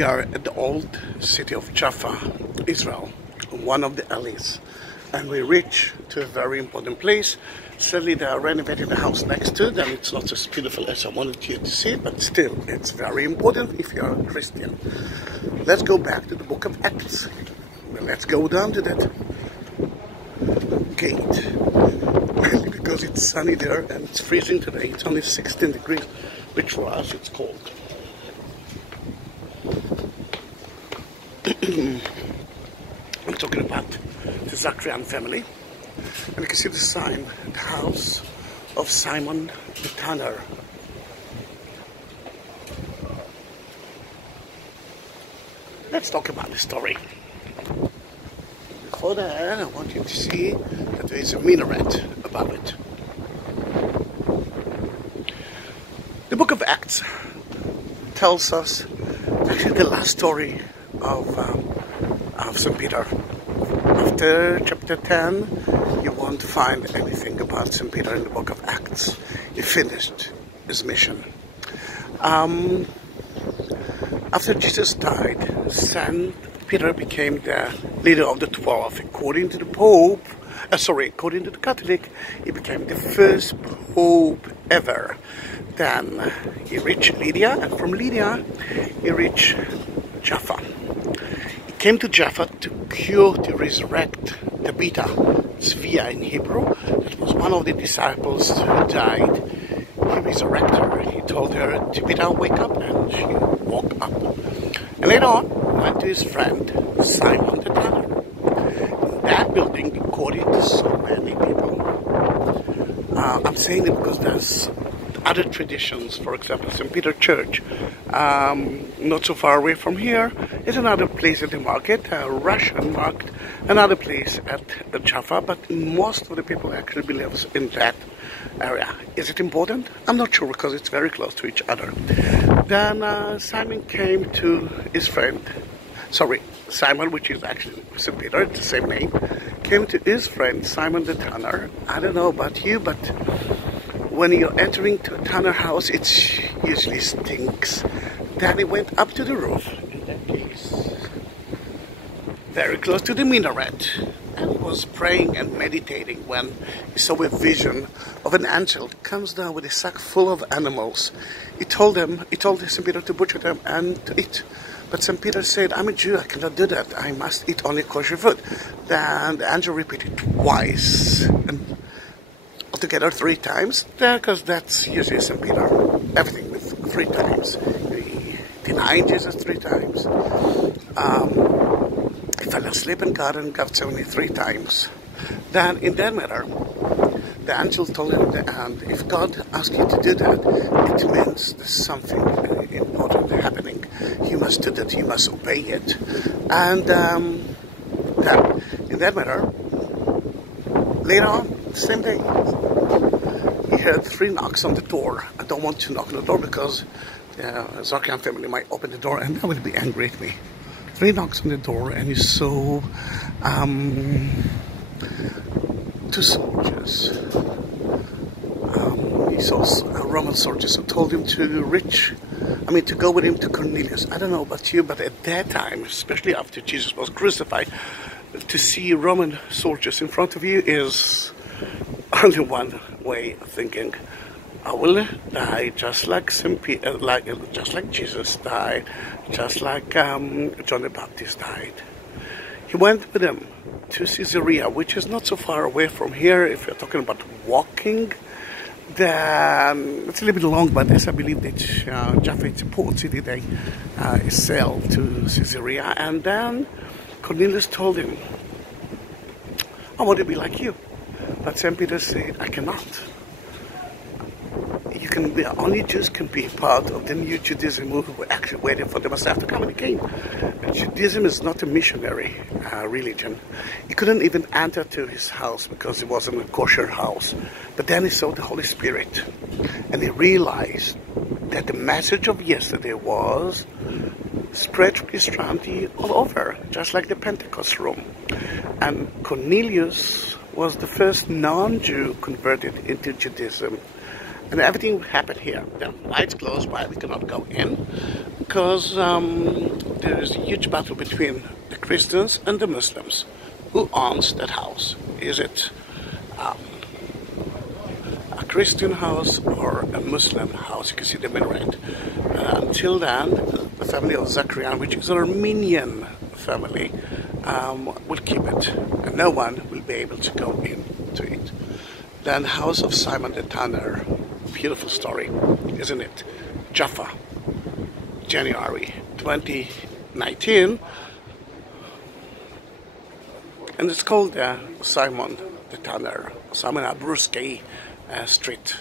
We are at the old city of Jaffa, Israel, one of the alleys, and we reach to a very important place. Sadly, they are renovating the house next to it, and it's not as beautiful as I wanted you to see it, but still, it's very important if you're a Christian. Let's go back to the book of Acts. Let's go down to that gate, because it's sunny there and it's freezing today. It's only 16 degrees, which for us it's cold. I'm talking about the Zahi family, and you can see the sign, the house of Simon the Tanner. Let's talk about the story. Before that, I want you to see that there is a minaret above it. The book of Acts tells us actually the last story of St. Peter. After chapter 10, you won't find anything about St. Peter in the book of Acts. He finished his mission. After Jesus died, St. Peter became the leader of the 12. According to the Pope, according to the Catholic, he became the first Pope ever. Then he reached Lydia, and from Lydia he reached Jaffa. He came to Jaffa to cure, to resurrect the beta, Svia in Hebrew. That was one of the disciples who died. He resurrected her. He told her, Tabitha, wake up, and she woke up. And later on, went to his friend, Simon the Tanner. In that building, according to so many people, I'm saying it because there's other traditions. For example, St. Peter Church, not so far away from here, is another place at the market, a Russian market, another place at Jaffa, but most of the people actually believe in that area. Is it important? I'm not sure, because it's very close to each other. Then Simon came to his friend, Simon, which is actually St. Peter, it's the same name, came to his friend Simon the Tanner. I don't know about you, but when you're entering to a tanner house, it usually stinks. Then he went up to the roof, in that case, very close to the minaret, and was praying and meditating when he saw a vision of an angel comes down with a sack full of animals. He told St. Peter to butcher them and to eat. But St. Peter said, I'm a Jew, I cannot do that. I must eat only kosher food. Then the angel repeated twice, and altogether 3 times, because that's usually St. Peter. Everything with 3 times. He denied Jesus 3 times. He fell asleep in God and got 73 times. Then in that matter, the angel told him that if God asks you to do that, it means there's something important happening. You must do that, you must obey it. And then in that matter, later on, same day, he heard 3 knocks on the door. I don't want to knock on the door because the Zahi family might open the door and they will be angry at me. 3 knocks on the door, and he saw 2 soldiers. He saw Roman soldiers who told him to go with him to Cornelius. I don't know about you, but at that time, especially after Jesus was crucified, to see Roman soldiers in front of you is only one way of thinking. I will die just like just like Jesus died, just like John the Baptist died. He went with them to Caesarea, which is not so far away from here. If you're talking about walking, then it's a little bit long, but as I believe that Jaffa is a port city, they sail to Caesarea. And then Cornelius told him, I want to be like you. But St. Peter said, I cannot. Only Jews can be part of the new Judaism who were actually waiting for the Messiah to come, and he came. Judaism is not a missionary religion. He couldn't even enter to his house because it wasn't a kosher house. But then he saw the Holy Spirit, and he realized that the message of yesterday was spread Christianity all over, just like the Pentecost room. And Cornelius was the first non-Jew converted into Judaism. and everything will happen here. The lights close by, we cannot go in because there is a huge battle between the Christians and the Muslims. Who owns that house? Is it a Christian house or a Muslim house? You can see the minaret. Until then, the family of Zachariah, which is an Armenian family, will keep it, and no one will be able to go into it. Then the house of Simon the Tanner, beautiful story, isn't it? Jaffa, January 2019, and it's called Simon the Tanner, Simon Abruski Street.